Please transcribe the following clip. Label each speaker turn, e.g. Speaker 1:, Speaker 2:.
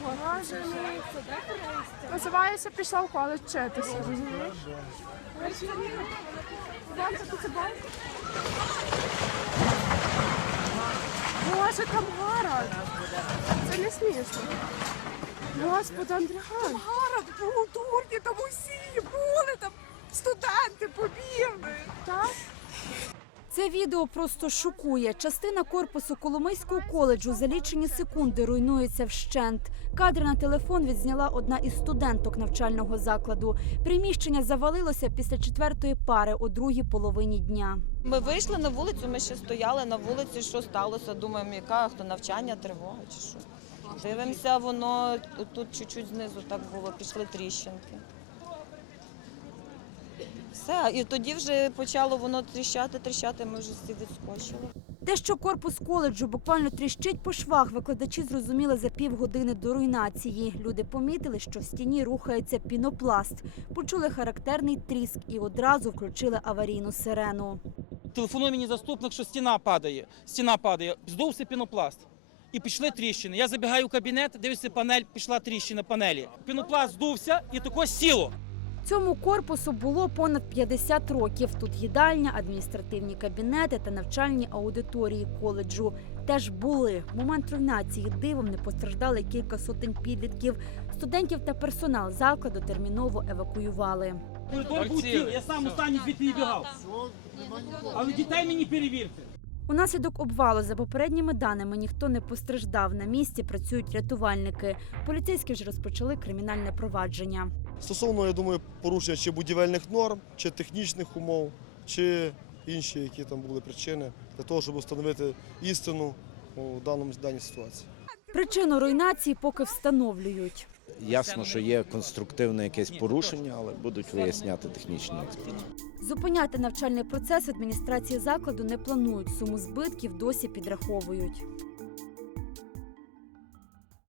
Speaker 1: Боже мій. Називається «Пішла в коледж вчитися», розумієш? Боже, там город. Це не смішно. Господи, Андріан.
Speaker 2: Гарно, був дурні, там усі були, там студенти побігли.
Speaker 1: Так?
Speaker 3: Це відео просто шокує. Частина корпусу Коломийського коледжу за лічені секунди руйнується вщент. Кадри на телефон відзняла одна із студенток навчального закладу. Приміщення завалилося після 4-ї пари о 2-й половині дня.
Speaker 4: Ми вийшли на вулицю, ми ще стояли на вулиці, що сталося. Думаємо, яка хто навчання, тривога чи що. Дивимося, воно тут чуть-чуть знизу так було, пішли тріщинки. Все, і тоді вже почало воно тріщати, ми вже всі відскочили.
Speaker 3: Те, що корпус коледжу буквально тріщить по швах, викладачі зрозуміли за півгодини до руйнації. Люди помітили, що в стіні рухається пінопласт. Почули характерний тріск і одразу включили аварійну сирену.
Speaker 5: Телефонує мені заступник, що стіна падає, здувся пінопласт. І пішли тріщини. Я забігаю в кабінет, дивлюся панель, пішла тріщина панелі. Пінопласт здувся і тако сіло.
Speaker 3: Цьому корпусу було понад 50 років. Тут їдальня, адміністративні кабінети та навчальні аудиторії коледжу теж були. В момент руйнації дивом не постраждали кілька сотень підлітків. Студентів та персонал закладу терміново евакуювали.
Speaker 5: Коридор був цілий, я сам останній звідти не бігав. Але дітей мені перевірте.
Speaker 3: Унаслідок обвалу, за попередніми даними, ніхто не постраждав. На місці працюють рятувальники. Поліцейські ж розпочали кримінальне провадження.
Speaker 6: Стосовно, я думаю, порушення чи будівельних норм, чи технічних умов, чи інші, які там були причини, для того, щоб встановити істину у даній ситуації.
Speaker 3: Причину руйнації поки встановлюють.
Speaker 7: Ясно, що є конструктивне якесь порушення, але будуть виясняти технічні експерти.
Speaker 3: Зупиняти навчальний процес в адміністрації закладу не планують. Суму збитків досі підраховують.